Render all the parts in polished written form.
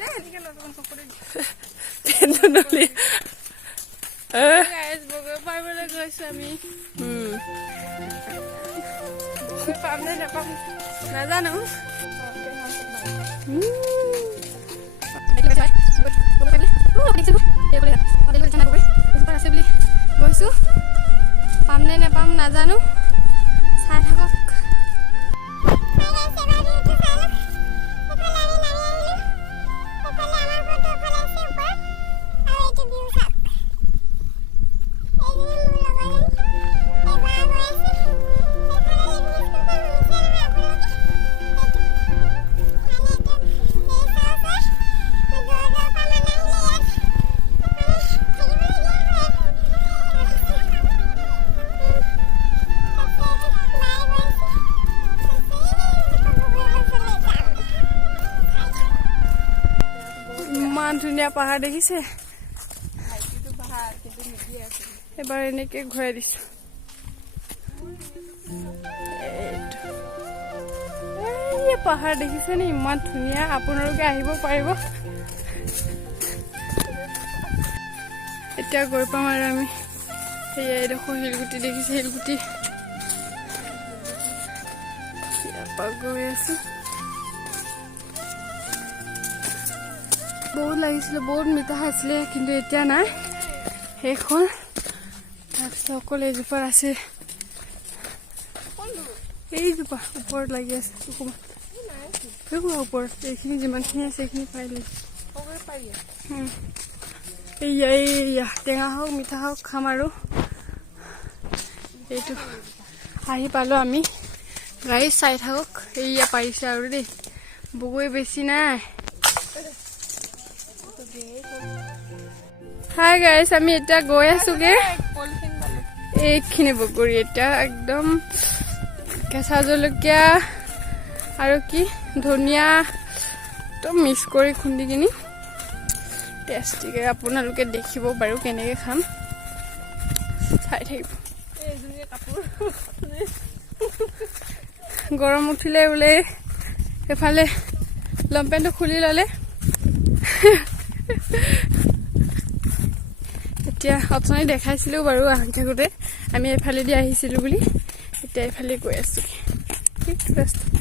আছে এদিকে নতুন পকৰি তেনলি গাইস বগৈ পাবলৈ গৈছো আমি পাম নে নাপাম নাজানো গৈছো পাম নে নাপাম নাজানো চাই থাকক ইমান ধুনীয়া পাহাৰ দেখিছে এবাৰ এনেকে ঘূৰাই দিছো এই পাহাৰ দেখিছে নে ইমান ধুনীয়া আপোনালোকে আহিব পাৰিব এতিয়া গৈ পাম আৰু আমি সেয়া এডোখৰ শিলগুটি দেখিছে শিলগুটি গৈ আছো বহুত লাগিছিলে বহুত মিঠা আছিলে কিন্তু এতিয়া নাই শেষ হ'ল তাৰপিছত অকল এইজোপাৰ আছে এইজোপা ওপৰত লাগি আছে অকণমান ওপৰত এইখিনি যিমানখিনি আছে সেইখিনি পাই লাগে এইয়া এইয়া টেঙা হওক মিঠা হওক খাম আৰু এইটো আহি পালোঁ আমি গাড়ী চাই থাকক এইয়া পাৰিছে আৰু দেই বগৈ বেছি নাই হাই গাইছ আমি এতিয়া গৈ আছোগে এইখিনি বগৰী এতিয়া একদম কেঁচা জলকীয়া আৰু কি ধনিয়া একদম মিক্স কৰি খুন্দি কিনি টেষ্টিকে আপোনালোকে দেখিব বাৰু কেনেকৈ খাম চাই থাকিব গৰম উঠিলে বোলে এফালে লম্পেণ্টটো খুলি ল'লে এতিয়া অথনি দেখাইছিলোঁ বাৰু আহি থাকোঁতে আমি এফালেদি আহিছিলোঁ বুলি এতিয়া এফালে গৈ আছোঁ ঠিক আছে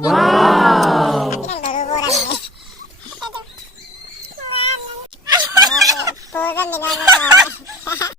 Wow.